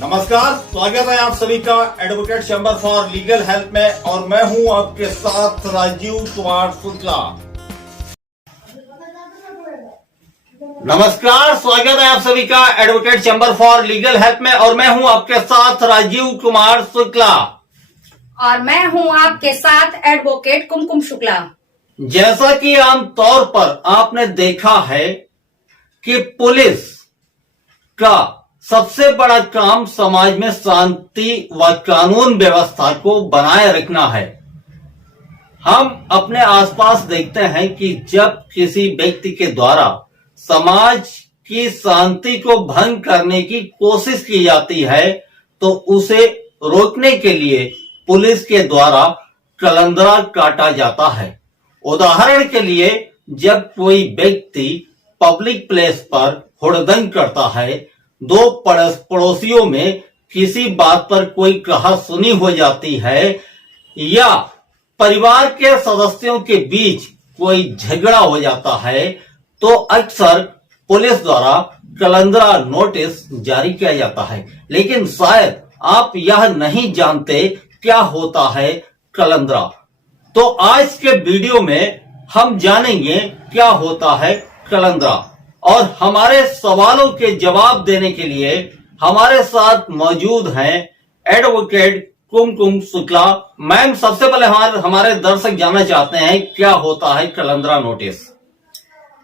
नमस्कार, स्वागत है आप सभी का advocate chamber for legal help में और मैं हूं आपके साथ राजीव कुमार शुक्ला। नमस्कार, स्वागत है आप सभी का advocate chamber for legal help में और मैं हूं आपके साथ राजीव कुमार शुक्ला और मैं हूं आपके साथ एडवोकेट कुमकुम शुक्ला। जैसा कि आमतौर पर आपने देखा है कि पुलिस का सबसे बड़ा काम समाज में शांति व कानून व्यवस्था को बनाए रखना है। हम अपने आसपास देखते हैं कि जब किसी व्यक्ति के द्वारा समाज की शांति को भंग करने की कोशिश की जाती है तो उसे रोकने के लिए पुलिस के द्वारा कलंदरा काटा जाता है। उदाहरण के लिए, जब कोई व्यक्ति पब्लिक प्लेस पर हुड़दंग करता है, दो पड़ोसियों में किसी बात पर कोई कहा-सुनी हो जाती है या परिवार के सदस्यों के बीच कोई झगड़ा हो जाता है तो अक्सर पुलिस द्वारा कलंदरा नोटिस जारी किया जाता है। लेकिन शायद आप यह नहीं जानते क्या होता है कलंदरा। तो आज के वीडियो में हम जानेंगे क्या होता है कलंदरा और हमारे सवालों के जवाब देने के लिए हमारे साथ मौजूद हैं एडवोकेट कुमकुम शुक्ला। मैम, सबसे पहले हमारे दर्शक जानना चाहते हैं क्या होता है कलंदरा नोटिस।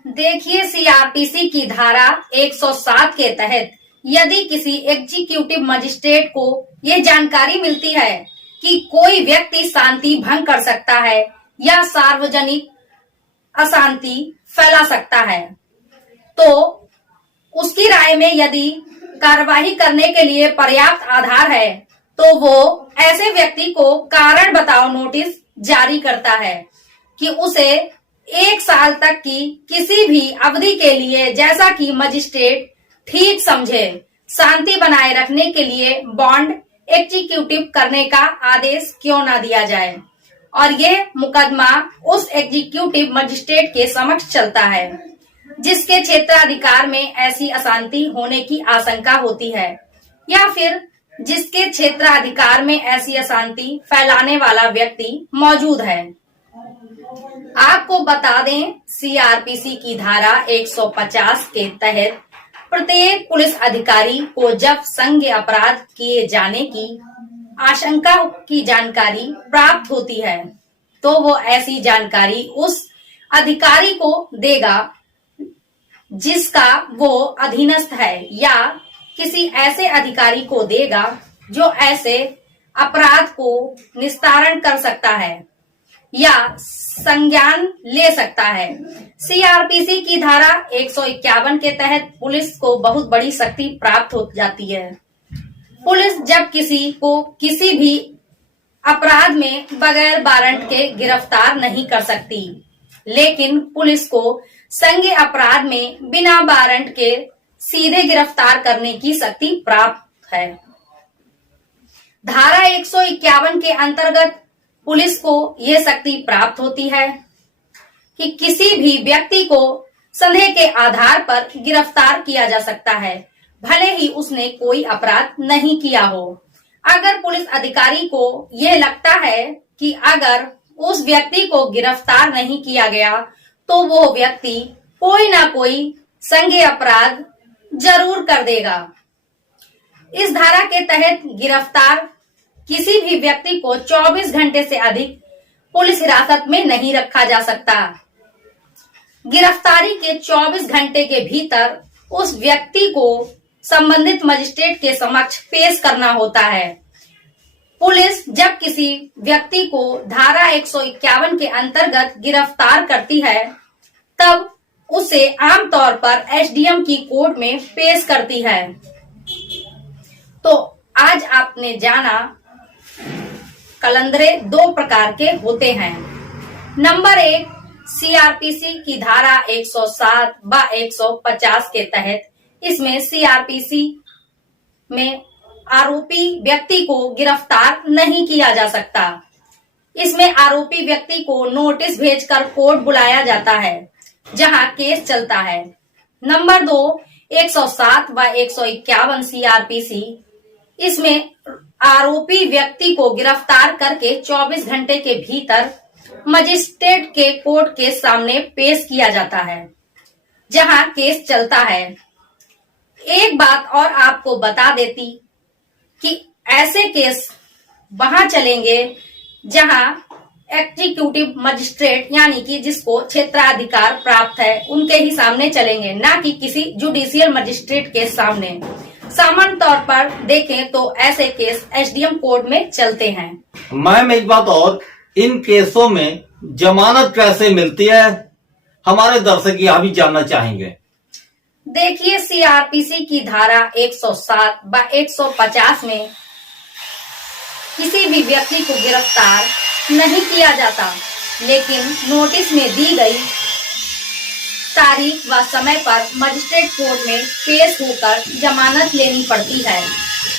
देखिए, सीआरपीसी की धारा 107 के तहत यदि किसी एग्जीक्यूटिव मजिस्ट्रेट को ये जानकारी मिलती है कि कोई व्यक्ति शांति भंग कर सकता है या सार्वजनिक अशांति फैला सकता है तो उसकी राय में यदि कार्यवाही करने के लिए पर्याप्त आधार है तो वो ऐसे व्यक्ति को कारण बताओ नोटिस जारी करता है कि उसे 1 साल तक की किसी भी अवधि के लिए, जैसा कि मजिस्ट्रेट ठीक समझे, शांति बनाए रखने के लिए बॉन्ड एग्जीक्यूटिव करने का आदेश क्यों ना दिया जाए और ये मुकदमा उस एग्जीक्यूटिव मजिस्ट्रेट के समक्ष चलता है जिसके क्षेत्राधिकार में ऐसी अशांति होने की आशंका होती है या फिर जिसके क्षेत्राधिकार में ऐसी अशांति फैलाने वाला व्यक्ति मौजूद है। आपको बता दें, सीआरपीसी की धारा 150 के तहत प्रत्येक पुलिस अधिकारी को जब संज्ञेय अपराध किए जाने की आशंका की जानकारी प्राप्त होती है तो वो ऐसी जानकारी उस अधिकारी को देगा जिसका वो अधीनस्थ है या किसी ऐसे अधिकारी को देगा जो ऐसे अपराध को निस्तारण कर सकता है या संज्ञान ले सकता है। सीआरपीसी की धारा 151 के तहत पुलिस को बहुत बड़ी शक्ति प्राप्त हो जाती है। पुलिस जब किसी को किसी भी अपराध में बगैर वारंट के गिरफ्तार नहीं कर सकती, लेकिन पुलिस को संज्ञेय अपराध में बिना वारंट के सीधे गिरफ्तार करने की शक्ति प्राप्त है। धारा 151 के अंतर्गत पुलिस को यह शक्ति प्राप्त होती है कि किसी भी व्यक्ति को संदेह के आधार पर गिरफ्तार किया जा सकता है, भले ही उसने कोई अपराध नहीं किया हो। अगर पुलिस अधिकारी को यह लगता है कि अगर उस व्यक्ति को गिरफ्तार नहीं किया गया तो वो व्यक्ति कोई ना कोई संज्ञेय अपराध जरूर कर देगा। इस धारा के तहत गिरफ्तार किसी भी व्यक्ति को 24 घंटे से अधिक पुलिस हिरासत में नहीं रखा जा सकता। गिरफ्तारी के 24 घंटे के भीतर उस व्यक्ति को संबंधित मजिस्ट्रेट के समक्ष पेश करना होता है। पुलिस जब किसी व्यक्ति को धारा 151 के अंतर्गत गिरफ्तार करती है तब उसे आमतौर पर एसडीएम की कोर्ट में पेश करती है। तो आज आपने जाना कलंदरे 2 प्रकार के होते हैं। नंबर 1, सीआरपीसी की धारा 107 व 150 के तहत इसमें सीआरपीसी में आरोपी व्यक्ति को गिरफ्तार नहीं किया जा सकता। इसमें आरोपी व्यक्ति को नोटिस भेजकर कोर्ट बुलाया जाता है जहां केस चलता है। नंबर 2, 107 व 151 सीआरपीसी इसमें आरोपी व्यक्ति को गिरफ्तार करके 24 घंटे के भीतर मजिस्ट्रेट के कोर्ट के सामने पेश किया जाता है, जहां केस चलता है। एक बात और आपको बता देती कि ऐसे केस वहां चलेंगे जहां एग्जीक्यूटिव मजिस्ट्रेट यानी कि जिसको क्षेत्राधिकार प्राप्त है उनके ही सामने चलेंगे, ना कि किसी जुडिशियल मजिस्ट्रेट के सामने। सामान्य तौर पर देखें तो ऐसे केस एसडीएम कोर्ट में चलते हैं। मैम एक बात और, इन केसों में जमानत कैसे मिलती है, हमारे दर्शक यह भी जानना चाहेंगे। देखिए, सीआरपीसी की धारा 107/150 में किसी भी व्यक्ति को गिरफ्तार नहीं किया जाता, लेकिन नोटिस में दी गई तारीख व समय पर मजिस्ट्रेट कोर्ट में पेश होकर जमानत लेनी पड़ती है।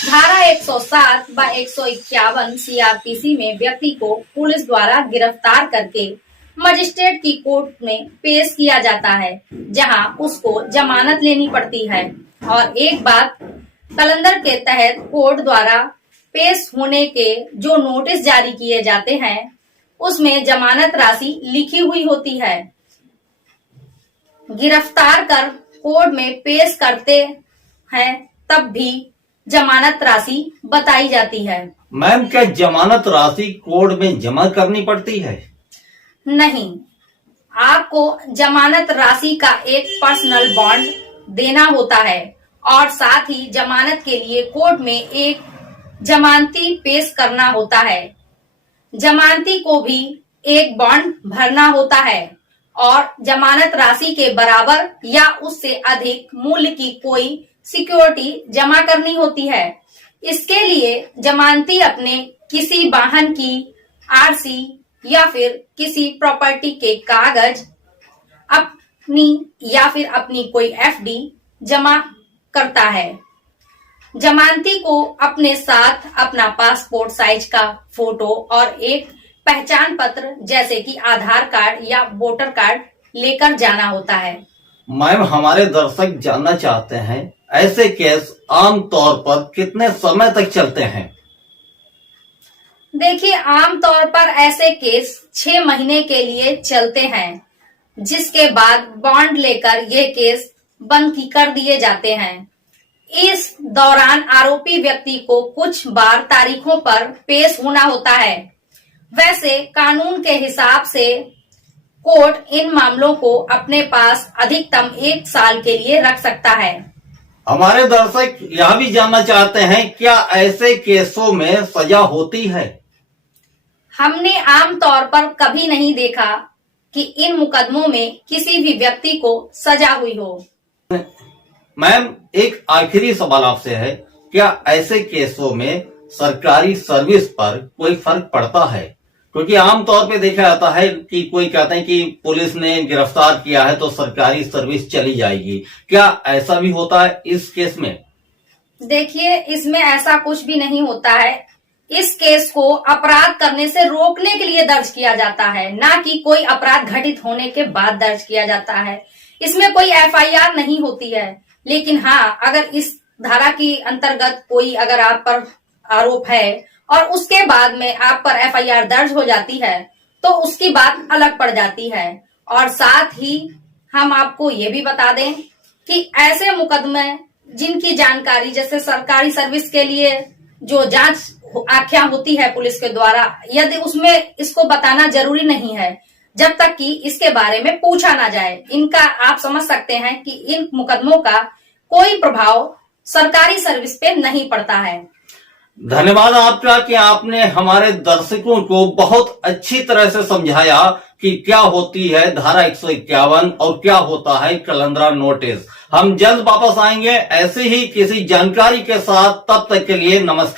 धारा 107/151 सीआरपीसी में व्यक्ति को पुलिस द्वारा गिरफ्तार करके मजिस्ट्रेट की कोर्ट में पेश किया जाता है, जहां उसको जमानत लेनी पड़ती है। और एक बात, कलंदर के तहत कोर्ट द्वारा पेश होने के जो नोटिस जारी किए जाते हैं उसमें जमानत राशि लिखी हुई होती है। गिरफ्तार कर कोर्ट में पेश करते हैं तब भी जमानत राशि बताई जाती है। मैम क्या जमानत राशि कोर्ट में जमा करनी पड़ती है? नहीं, आपको जमानत राशि का एक पर्सनल बॉन्ड देना होता है और साथ ही जमानत के लिए कोर्ट में एक जमानती पेश करना होता है। जमानती को भी एक बॉन्ड भरना होता है और जमानत राशि के बराबर या उससे अधिक मूल्य की कोई सिक्योरिटी जमा करनी होती है। इसके लिए जमानती अपने किसी वाहन की आरसी या फिर किसी प्रॉपर्टी के कागज अपनी या फिर अपनी कोई एफडी जमा करता है। जमानती को अपने साथ अपना पासपोर्ट साइज का फोटो और एक पहचान पत्र जैसे कि आधार कार्ड या वोटर कार्ड लेकर जाना होता है। मैम हमारे दर्शक जानना चाहते हैं, ऐसे केस आम तौर पर कितने समय तक चलते हैं? देखिए, आमतौर पर ऐसे केस 6 महीने के लिए चलते हैं, जिसके बाद बॉन्ड लेकर ये केस बंद कर दिए जाते हैं। इस दौरान आरोपी व्यक्ति को कुछ बार तारीखों पर पेश होना होता है। वैसे कानून के हिसाब से कोर्ट इन मामलों को अपने पास अधिकतम 1 साल के लिए रख सकता है। हमारे दर्शक यह भी जानना चाहते हैं, क्या ऐसे केसों में सजा होती है? हमने आमतौर पर कभी नहीं देखा कि इन मुकदमों में किसी भी व्यक्ति को सजा हुई हो। मैम एक आखिरी सवाल आपसे है, क्या ऐसे केसों में सरकारी सर्विस पर कोई फर्क पड़ता है? क्योंकि आमतौर पे देखा जाता है कि कोई कहते हैं कि पुलिस ने गिरफ्तार किया है तो सरकारी सर्विस चली जाएगी, क्या ऐसा भी होता है इस केस में? देखिए, इसमें ऐसा कुछ भी नहीं होता है। इस केस को अपराध करने से रोकने के लिए दर्ज किया जाता है, ना कि कोई अपराध घटित होने के बाद दर्ज किया जाता है। इसमें कोई एफआईआर नहीं होती है, लेकिन हाँ, अगर इस धारा की अंतर्गत कोई अगर आप पर आरोप है और उसके बाद में आप पर एफआईआर दर्ज हो जाती है तो उसकी बात अलग पड़ जाती है। और साथ ही हम आपको ये भी बता दें कि ऐसे मुकदमे जिनकी जानकारी जैसे सरकारी सर्विस के लिए जो जांच आख्या होती है पुलिस के द्वारा, यदि उसमें इसको बताना जरूरी नहीं है जब तक कि इसके बारे में पूछा ना जाए। इनका आप समझ सकते हैं कि इन मुकदमों का कोई प्रभाव सरकारी सर्विस पे नहीं पड़ता है। धन्यवाद आपका कि आपने हमारे दर्शकों को बहुत अच्छी तरह से समझाया कि क्या होती है धारा 151 और क्या होता है कलंदरा नोटिस। हम जल्द वापस आएंगे ऐसे ही किसी जानकारी के साथ, तब तक के लिए नमस्कार।